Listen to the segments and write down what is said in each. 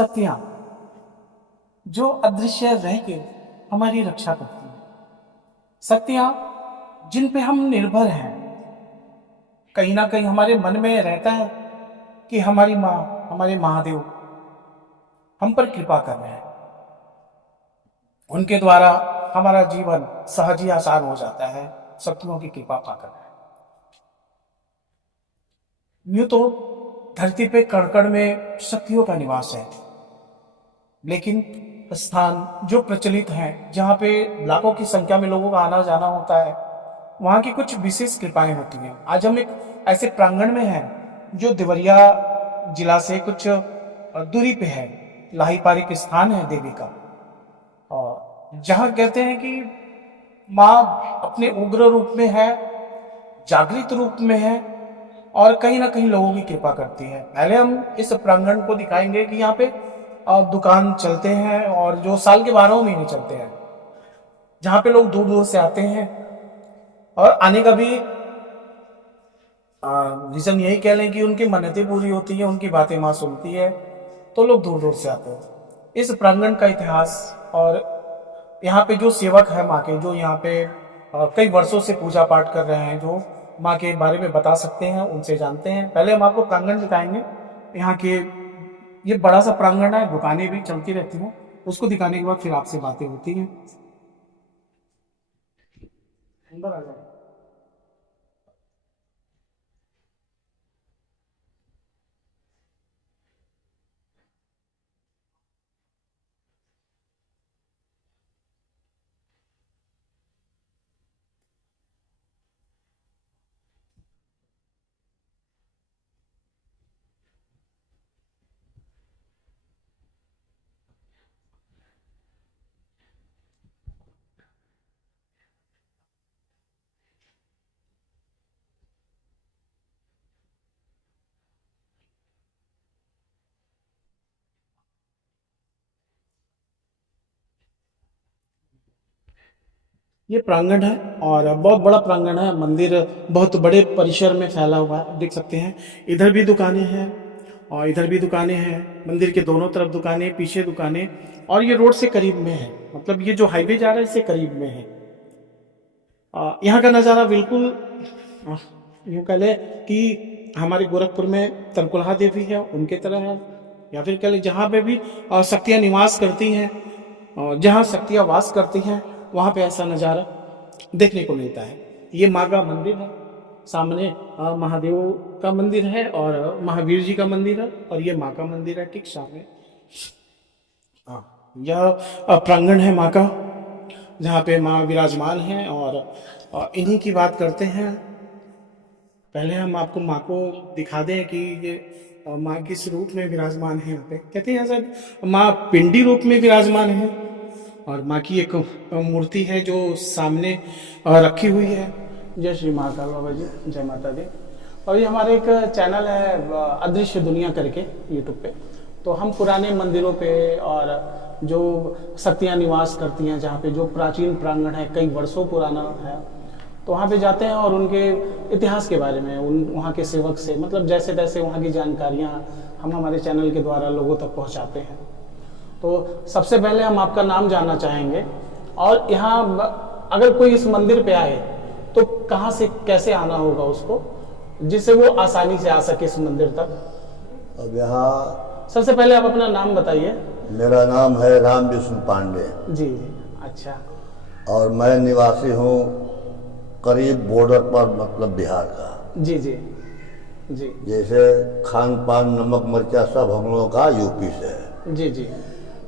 शक्तियां जो अदृश्य रह के हमारी रक्षा करती हैं, शक्तियां जिन पे हम निर्भर हैं। कहीं ना कहीं हमारे मन में रहता है कि हमारी माँ, हमारे महादेव हम पर कृपा कर रहे हैं, उनके द्वारा हमारा जीवन सहज ही आसान हो जाता है शक्तियों की कृपा पाकर। यूं तो धरती पे कण में शक्तियों का निवास है, लेकिन स्थान जो प्रचलित हैं, जहाँ पे लाखों की संख्या में लोगों का आना जाना होता है, वहाँ की कुछ विशेष कृपाएं होती हैं। आज हम एक ऐसे प्रांगण में हैं जो देवरिया जिला से कुछ दूरी पे है। लाही पारिक स्थान है देवी का, और जहाँ कहते हैं कि माँ अपने उग्र रूप में है, जागृत रूप में है, और कहीं ना कहीं लोगों की कृपा करती है। पहले हम इस प्रांगण को दिखाएंगे कि यहाँ पे दुकान चलते हैं, और जो साल के 12 महीने चलते हैं, जहाँ पे लोग दूर दूर से आते हैं। और आने का भी रीजन यही कह लें कि उनकी मन्नतें पूरी होती है, उनकी बातें माँ सुनती है, तो लोग दूर दूर से आते हैं। इस प्रांगण का इतिहास और यहाँ पे जो सेवक है माँ के, जो यहाँ पे कई वर्षों से पूजा पाठ कर रहे हैं, जो माँ के बारे में बता सकते हैं, उनसे जानते हैं। पहले हम आपको प्रांगण दिखाएंगे। यहाँ के ये बड़ा सा प्रांगण है, दुकानें भी चलती रहती हैं, उसको दिखाने के बाद फिर आपसे बातें होती हैं। अंदर आ जाए। ये प्रांगण है, और बहुत बड़ा प्रांगण है। मंदिर बहुत बड़े परिसर में फैला हुआ है, देख सकते हैं। इधर भी दुकानें हैं और इधर भी दुकानें हैं। मंदिर के दोनों तरफ दुकानें, पीछे दुकानें, और ये रोड से करीब में है। मतलब ये जो हाईवे जा रहा है इससे करीब में है। यहाँ का नज़ारा बिल्कुल यूँ कह ले कि हमारे गोरखपुर में तनकुलहा देवी है, उनके तरह है। या फिर कह ले जहाँ पे भी शक्तियाँ निवास करती हैं, जहाँ शक्तियाँ वास करती हैं, वहाँ पे ऐसा नज़ारा देखने को मिलता है। ये माँ का मंदिर है, सामने महादेव का मंदिर है और महावीर जी का मंदिर है, और ये माँ का मंदिर है ठीक सामने। यह प्रांगण है माँ का, जहाँ पे माँ विराजमान हैं। और इन्हीं की बात करते हैं। पहले हम आपको माँ को दिखा दें कि ये माँ किस रूप में विराजमान है। यहाँ पे कहते हैं सर, माँ पिंडी रूप में विराजमान है, और माँ की एक मूर्ति है जो सामने रखी हुई है। जय श्री महाकाल बाबा जी, जय माता दी। और ये हमारा एक चैनल है अदृश्य दुनिया करके यूट्यूब पे। तो हम पुराने मंदिरों पे और जो शक्तियाँ निवास करती हैं, जहाँ पे जो प्राचीन प्रांगण है, कई वर्षों पुराना है, तो वहाँ पे जाते हैं और उनके इतिहास के बारे में, वहाँ के सेवक से, मतलब जैसे तैसे वहाँ की जानकारियाँ हम हमारे चैनल के द्वारा लोगों तक पहुँचाते हैं। तो सबसे पहले हम आपका नाम जानना चाहेंगे, और यहाँ अगर कोई इस मंदिर पे आए तो कहाँ से कैसे आना होगा उसको, जिससे वो आसानी से आ सके इस मंदिर तक। अब यहाँ सबसे पहले आप अपना नाम बताइए। मेरा नाम है राम विष्णु पांडे जी। अच्छा। और मैं निवासी हूँ करीब बॉर्डर पर, मतलब बिहार का। जी जी जी। जैसे खान पान, नमक मिर्चा सब हम लोगों का यूपी से है। जी जी।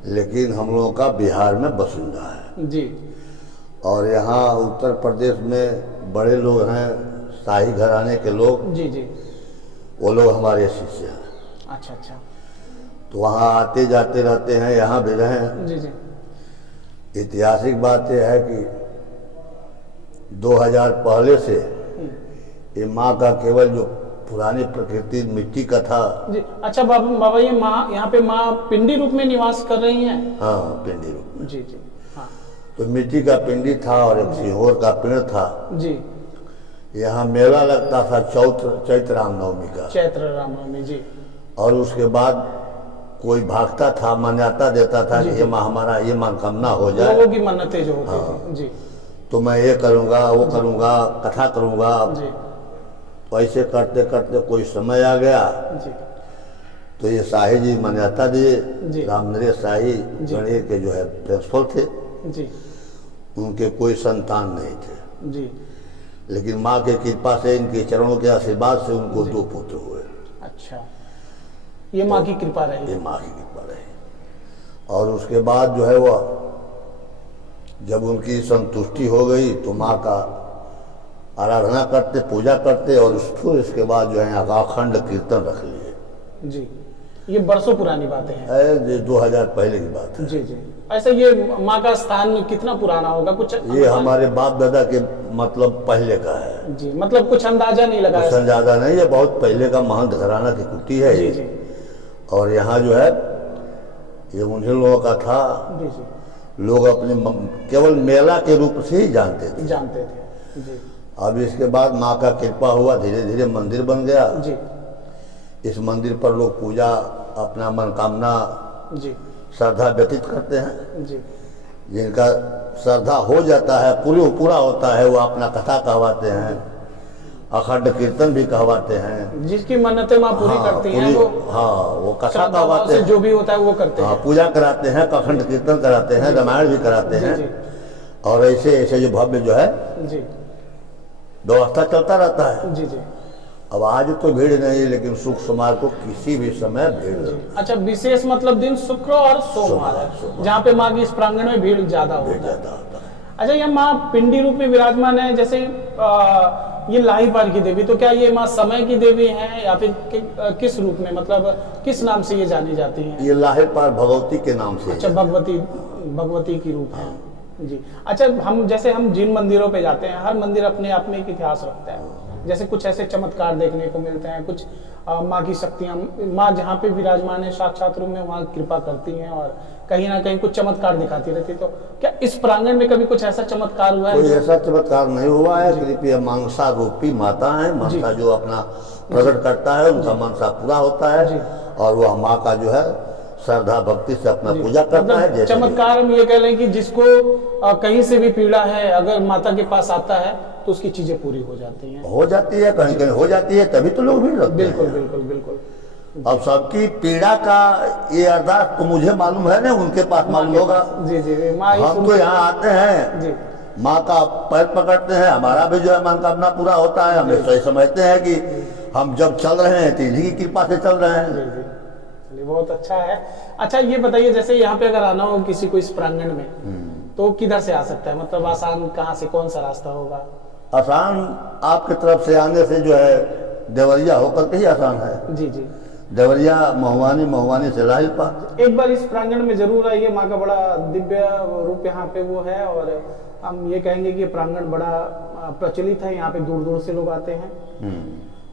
लेकिन हम लोगों का बिहार में बसिंदा है जी। और यहाँ उत्तर प्रदेश में बड़े लोग हैं, शाही घराने के लोग। जी जी। वो लोग हमारे शिष्य हैं। अच्छा अच्छा। तो वहाँ आते जाते रहते हैं, यहाँ भी रहे। जी जी। ऐतिहासिक बात यह है कि 2000 पहले से ये माँ का केवल जो पुरानी प्रकृति मिट्टी का था। जी। अच्छा बाबा ये माँ, यहाँ पे माँ पिंडी रूप में निवास कर रही हैं। हाँ, पिंडी रूप में। जी जी। हाँ। तो मिट्टी का पिंडी था और एक सिंहोर का पेड़ था। जी। यहाँ मेला लगता था चैत्र रामनवमी का। चैत्र रामनवमी। जी। और उसके बाद कोई भागता था, मान्यता देता था कि ये माँ हमारा ये मनोकामना हो जाए, लोगों की मन्नतें जो होती थी। जी तो मैं ये करूँगा, वो करूँगा, कथा करूँगा। जी तो ऐसे करते करते कोई समय आ गया जी तो ये शाही जी मान्यता जी। दिए। रामनरेश शाही गणेश के जो है प्रिंसिपल थे, जी उनके कोई संतान नहीं थे, जी। लेकिन माँ के कृपा से, इनके चरणों के आशीर्वाद से उनको 2 पुत्र हुए। अच्छा, ये माँ की कृपा रही। ये माँ की कृपा रही। और उसके बाद जो है वह जब उनकी संतुष्टि हो गई तो माँ का आराधना करते, पूजा करते, और फिर इसके बाद जो है अखंड कीर्तन रख लिए। जी, ये बरसों पुरानी बातें हैं। ये 2000 पहले की बात है। जी जी। ऐसा ये माँ का स्थान कितना पुराना होगा कुछ? ये हमारे बाप दादा के मतलब पहले का है। जी, मतलब कुछ अंदाजा नहीं लगा? कुछ अंदाजा नहीं, ये बहुत पहले का महंत घराना की कुटी है। जी ये। जी। और यहाँ जो है ये उन्हीं लोगों का था। जी जी। लोग अपने केवल मेला के रूप से ही जानते थे। जानते थे। जी अब इसके बाद माँ का कृपा हुआ, धीरे धीरे मंदिर बन गया। जी इस मंदिर पर लोग पूजा, अपना मनोकामना, जी श्रद्धा व्यतीत करते हैं। जी जिनका श्रद्धा हो जाता है, पूरा होता है, वो अपना कथा कहवाते हैं, अखंड कीर्तन भी कहवाते हैं। जिसकी मन्नतें माँ पूरी करती हैं वो, वो कथा श्रद्धा भाव कहवाते से हैं, जो भी होता है वो करते हैं। पूजा कराते हैं, अखंड कीर्तन कराते हैं, रामायण भी कराते जी हैं। जी और ऐसे ऐसे जो भव्य जो है जी व्यवस्था चलता रहता है। जी जी। अब आज तो भीड़ नहीं है, लेकिन शुक्र सोमवार को किसी भी समय भीड़ रहती है। अच्छा, विशेष मतलब दिन शुक्र और सोमवार है जहाँ पे माँ की इस प्रांगण में भीड़ ज्यादा भीड़ होता है। ज्यादा होता है। अच्छा, ये माँ पिंडी रूप में विराजमान है, जैसे ये लाहीपार की देवी, तो क्या ये माँ समय की देवी है या फिर किस रूप में, मतलब किस नाम से ये जानी जाती हैं? ये लाहेपार भगवती के नाम से। अच्छा, भगवती की रूप है। जी। अच्छा, हम जिन मंदिरों पे जाते हैं, हर मंदिर अपने आप में एक इतिहास रखता है। जैसे कुछ ऐसे चमत्कार देखने को मिलते हैं, कुछ माँ की शक्तियाँ, माँ जहाँ पे विराजमान है साक्षात रूप में वहाँ कृपा करती हैं और कहीं ना कहीं कुछ चमत्कार दिखाती रहती है। तो क्या इस प्रांगण में कभी कुछ ऐसा चमत्कार हुआ है? कोई ऐसा चमत्कार नहीं हुआ है। कृपया मनसा रूपी माता है, मनसा जो अपना प्रकट करता है, उनका मनसा पूरा होता है। और वह माँ का जो है श्रद्धा भक्ति से अपना पूजा करता है। जैसे चमत्कार हम ये कह लें कि जिसको कहीं से भी पीड़ा है, अगर माता के पास आता है तो उसकी चीजें पूरी हो जाती हैं। हो जाती है, कहीं कहीं हो जाती है, तभी तो लोग भीड़ लगते हैं। बिल्कुल बिल्कुल बिल्कुल। अब सबकी पीड़ा का ये अरदास तो मुझे मालूम है ना, उनके पास मालूम होगा। जी जी। माँ हम तो यहाँ आते हैं जी, माँ का पैर पकड़ते हैं, हमारा भी जो है मनोकामना पूरा होता है। हम ऐसा ही समझते हैं कि हम जब चल रहे हैं तो इन्हीं की कृपा से चल रहे हैं। जी जी। चलिए, बहुत अच्छा है। अच्छा, ये बताइए, जैसे यहाँ पे अगर आना हो किसी को इस प्रांगण में, तो किधर से आ सकता है? मतलब आसान कहाँ से, कौन सा रास्ता होगा? आसान आपकी तरफ से आने से जो है देवरिया होकर के ही आसान है। जी जी। देवरिया, महुआनी, महुआनी से लाहीपार। एक बार इस प्रांगण में जरूर आइए, माँ का बड़ा दिव्य रूप यहाँ पे वो है। और हम ये कहेंगे कि प्रांगण बड़ा प्रचलित है, यहाँ पे दूर दूर से लोग आते हैं।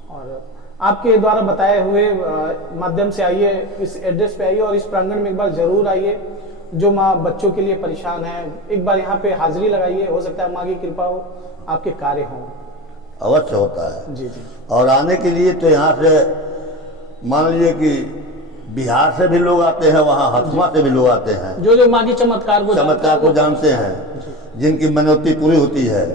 और आपके द्वारा बताए हुए माध्यम से आइए, इस एड्रेस पे आइए और इस प्रांगण में एक बार जरूर आइए। जो माँ बच्चों के लिए परेशान है, एक बार यहाँ पे हाजिरी लगाइए, हो सकता है माँ की कृपा हो, आपके कार्य हों। अवश्य होता है। जी जी। और आने के लिए तो यहाँ से मान लीजिए कि बिहार से भी लोग आते हैं, वहाँ हथुआ से भी लोग आते हैं, जो माँ की चमत्कार को जानते हैं, जिनकी मनोती पूरी होती है।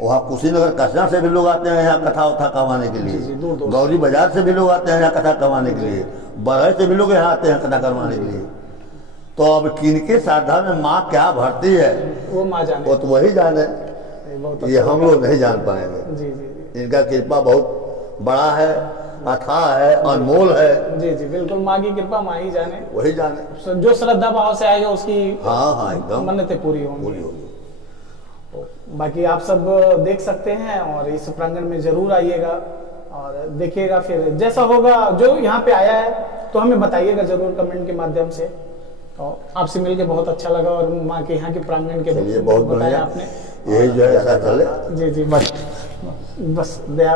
वहाँ कुशीनगर कसना से भी लोग आते हैं यहाँ कथा उथा कहवाने के लिए। गौरी बाजार से भी लोग आते हैं यहाँ कथा कहवाने के लिए। बरहे से भी लोग यहाँ आते हैं कथा करवाने के लिए। तो अब किनके श्रद्धा में माँ क्या भरती है वो माँ जाने, वो तो वही जाने। ये हम लोग नहीं जान पाएंगे। जी जी। इनका कृपा बहुत बड़ा है, अथाह है, अनमोल है। जी जी, बिल्कुल। माँ की कृपा माँ ही जाने, वही जाने। जो श्रद्धा भाव से आएगा उसकी हाँ एकदम मन्नतें पूरी होंगी। तो बाकी आप सब देख सकते हैं और इस प्रांगण में जरूर आइएगा और देखिएगा। फिर जैसा होगा, जो यहाँ पे आया है तो हमें बताइएगा जरूर कमेंट के माध्यम से। तो आपसे मिलके बहुत अच्छा लगा और माँ के यहाँ के प्रांगण के बहुत बताया बढ़िया आपने। यही जो है ऐसा चले। जी जी, बस दया